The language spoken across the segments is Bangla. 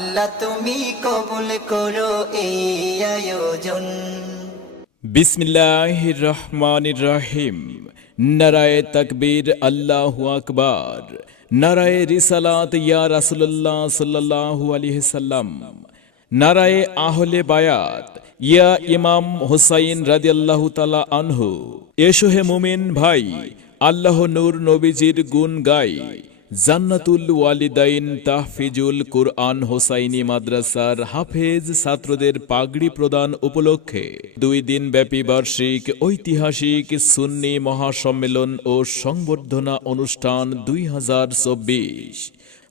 আল্লাহ তুমি কবুল করো এই আয়োজন। বিসমিল্লাহ রহমান রহিম নারায় তকবীর, আল্লাহ আকবার। নারায় রিসালাত, ইয়া রাসুল্লাহ সাল্লাল্লাহু আলাইহি সাল্লাম। নারায়ে আহলে বায়াত, ইয়া ইমাম হুসাইন রাদিয়াল্লাহু তাআলা আনহু। এসো হে মুমিন ভাই, আল্লাহ নূর নবীজির গুণ গাই। জান্নাতুল ওয়ালিদাইন তাহফিজুল কুরআন হোসাইনি মাদ্রাসার হাফেজ ছাত্রদের পাগড়ি প্রদান উপলক্ষে দুই দিন ব্যাপী বার্ষিক ঐতিহাসিক সুন্নি মহাসম্মেলন ও সংবর্ধনা অনুষ্ঠান দুই হাজার চব্বিশ।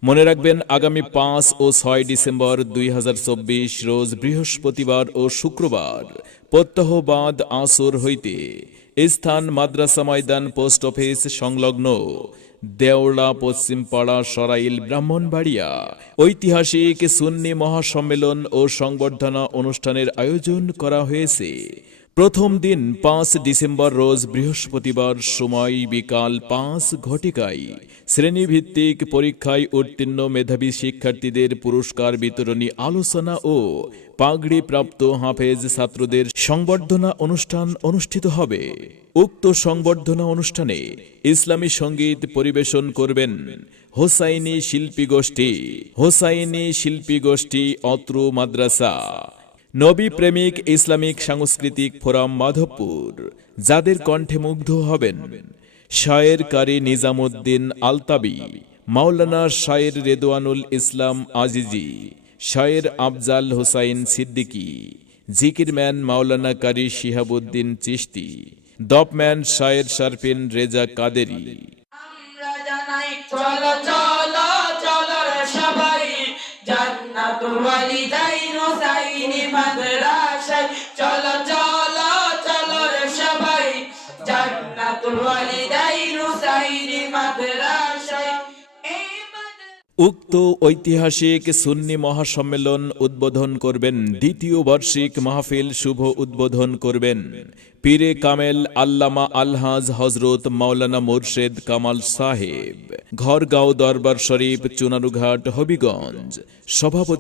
মনে রাখবেন, আগামী পাঁচ ও ছয় ডিসেম্বর দুই হাজার চব্বিশ রোজ বৃহস্পতিবার ও শুক্রবার প্রত্যহবাদ আসর হইতে স্থান মাদ্রাসা ময়দান পোস্ট অফিস সংলগ্ন দেওড়া পশ্চিমপাড়া সরাইল ব্রাহ্মণবাড়িয়া। ঐতিহাসিক সুন্নি মহাসম্মেলন ও সংবর্ধনা অনুষ্ঠানের আয়োজন করা হয়েছে। প্রথম দিন পাঁচ ডিসেম্বর রোজ বৃহস্পতিবার সময় বিকাল পাঁচ ঘটিকায়। শ্রেণীভিত্তিক পরীক্ষায় উত্তীর্ণ মেধাবী শিক্ষার্থীদের পুরস্কার বিতরণী আলোচনা ও পাগড়ি প্রাপ্ত হাফেজ ছাত্রদের সংবর্ধনা অনুষ্ঠান অনুষ্ঠিত হবে। উক্ত সংবর্ধনা অনুষ্ঠানে ইসলামী সংগীত পরিবেশন করবেন হোসাইনি শিল্পী গোষ্ঠী। হোসাইনি শিল্পী গোষ্ঠী অত্র মাদ্রাসা। নবী প্রেমিক ইসলামিক সাংস্কৃতিক ফোরাম মাধবপুর, যাদের কণ্ঠে মুগ্ধ হবেন শায়ের কারি নিজামুদ্দিন আলতাবি, মাওলানা শায়ের রেদওয়ানুল ইসলাম আজিজি, শায়ের আফজাল হোসাইন সিদ্দিকী জিকিরম্যান মাওলানা কারি শিহাবুদ্দিন চিশতি দপম্যান শায়ের শারফিন রেজা কাদেরি। আমরা জানাই, চলো সবাই ওয়ালিদাইন হুসাইনি। উক্ত ঐতিহাসিক সুন্নি মহাসম্মেলন উদ্বোধন করবেন দ্বিতীয় বার্ষিক মাহফিল শুভ উদ্বোধন করবেন। পীরে কামেল আল্লামা আলহাজ হজরত মাওলানা মোরশেদ কামাল সাহেব। ঘরগাঁও দরবার শরীফ, চুনারুঘাট, হবিগঞ্জ। সভাপতি